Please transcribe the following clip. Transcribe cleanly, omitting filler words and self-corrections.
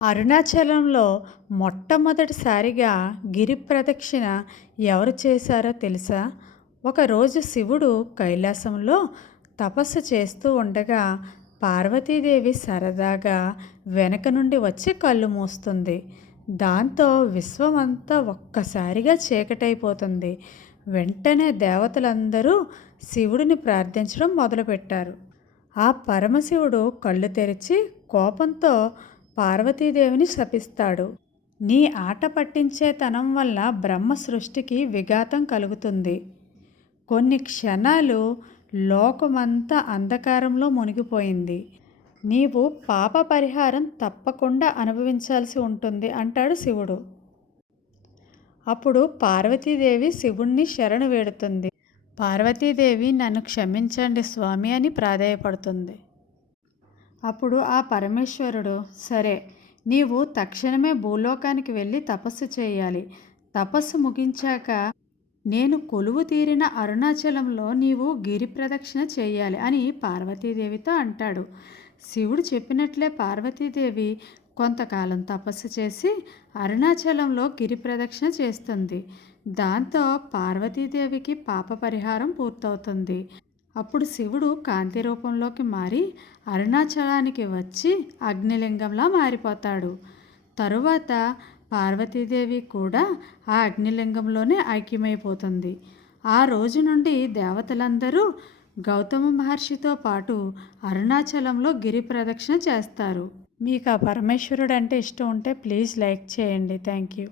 అరుణాచలంలో మొట్టమొదటిసారిగా గిరి ప్రదక్షిణ ఎవరు చేశారో తెలుసా? ఒకరోజు శివుడు కైలాసంలో తపస్సు చేస్తూ ఉండగా పార్వతీదేవి సరదాగా వెనక నుండి వచ్చి కళ్ళు మూస్తుంది. దాంతో విశ్వమంతా ఒక్కసారిగా చీకటైపోతుంది. వెంటనే దేవతలందరూ శివుడిని ప్రార్థించడం మొదలుపెట్టారు. ఆ పరమశివుడు కళ్ళు తెరిచి కోపంతో పార్వతీదేవిని శపిస్తాడు. నీ ఆట పట్టించేతనం వల్ల బ్రహ్మ సృష్టికి విఘాతం కలుగుతుంది. కొన్ని క్షణాలు లోకమంతా అంధకారంలో మునిగిపోయింది. నీవు పాప పరిహారం తప్పకుండా అనుభవించాల్సి ఉంటుంది అంటాడు శివుడు. అప్పుడు పార్వతీదేవి శివుణ్ణి శరణు వేడుతుంది. పార్వతీదేవి నన్ను క్షమించండి స్వామి అని ప్రాధేయపడుతుంది. అప్పుడు ఆ పరమేశ్వరుడు, సరే, నీవు తక్షణమే భూలోకానికి వెళ్ళి తపస్సు చేయాలి. తపస్సు ముగించాక నేను కొలువు తీరిన అరుణాచలంలో నీవు గిరి ప్రదక్షిణ చేయాలి అని పార్వతీదేవితో అంటాడు. శివుడు చెప్పినట్లే పార్వతీదేవి కొంతకాలం తపస్సు చేసి అరుణాచలంలో గిరి ప్రదక్షిణ చేస్తుంది. దాంతో పార్వతీదేవికి పాప పరిహారం పూర్తవుతుంది. అప్పుడు శివుడు కాంతి రూపంలోకి మారి అరుణాచలానికి వచ్చి అగ్నిలింగంలా మారిపోతాడు. తరువాత పార్వతీదేవి కూడా ఆ అగ్నిలింగంలోనే ఐక్యమైపోతుంది. ఆ రోజు నుండి దేవతలందరూ గౌతమ మహర్షితో పాటు అరుణాచలంలో గిరి ప్రదక్షిణ చేస్తారు. మీకు ఆ పరమేశ్వరుడు అంటే ఇష్టం ఉంటే ప్లీజ్ లైక్ చేయండి. Thank you.